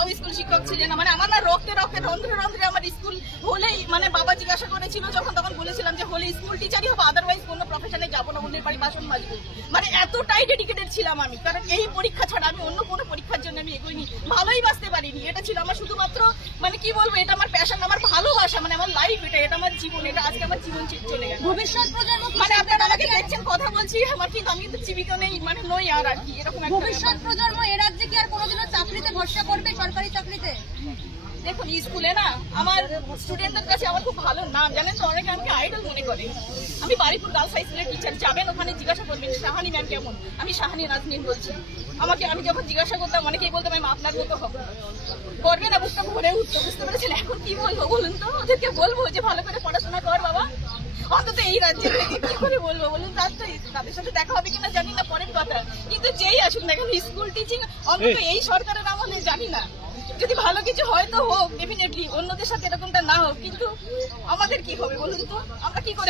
বাবাও স্কুল শিক্ষক ছিলেন, মানে আমার না রক্তে রক্তে রন্ধ্রে রন্ধ্রে আমার স্কুল হলেই, মানে বাবা জিজ্ঞাসা করেছিল যখন, তখন বলেছিলাম যে হলে স্কুল টিচারই হবো, আদারওয়াইজ কোনো প্রফেশনে যাবো না, অন্যের বাড়ি বাসন মাজবো। মানে এতটাই ডেডিকেটেড ছিলাম আমি, কারণ এই পরীক্ষা ছাড়া আমি অন্য কোনো পরীক্ষার জন্য আমি এগোইনি, ভালোই বাঁচতে পারিনি। এটা ছিল আমার শুধুমাত্র, মানে কি বলবো, এটা আমার প্যাশন, আমার ভালোবাসা, মানে আমার লাইফ, এটা আমার জীবন, এটা আজকে আমার জীবন চলে গেল। ভবিষ্যৎ প্রজন্ম মানে আপনারা আমাকে দেখছেন, কথা বলছি, আমার কিন্তু আমি কিন্তু জীবিত নেই, মানে নই আর কি, এরকম একটা ভবিষ্যৎ প্রজন্ম এ রাজ্যে কি আর কোনোদিনও চাকরিতে ভরসা করবে, সরকারি চাকরিতে? দেখুন, স্কুলে না আমার স্টুডেন্টদের কাছে আমার খুব ভালো নাম, জানেন তো, অনেকে আমাকে আইডল মনে করে। আমি বারিপুর গার্লস হাই স্কুলের টিচার, যাবেন ওখানে জিজ্ঞাসা করবেন শাহানি ম্যাম কেমন, আমি শাহানি নাজনীন বলছি। আমি যখন জিজ্ঞাসা করতাম অনেকেই বলতাম আমি আপনার মতো হবো, করবে না, বুঝতে ভরে উঠতো, বুঝতে পেরেছেন? এখন কি বলবো বলুন তো, ওদেরকে বলবো যে ভালো করে পড়াশোনা কর বাবা, অন্তত এই রাজ্যে থেকে কি করে বলবো বলুন? তাদের সাথে দেখা হবে কিনা জানি না, পরের কথা, কিন্তু যেই আসুন না কেন স্কুল টিচিং অন্তত এই সরকারের আমলে জানি না, যদি ভালো কিছু হয় তো হোক, ডেফিনেটলি, অন্যদের সাথে এরকমটা না হোক, কিন্তু আমাদের কি হবে বলুন তো, আমরা কি করে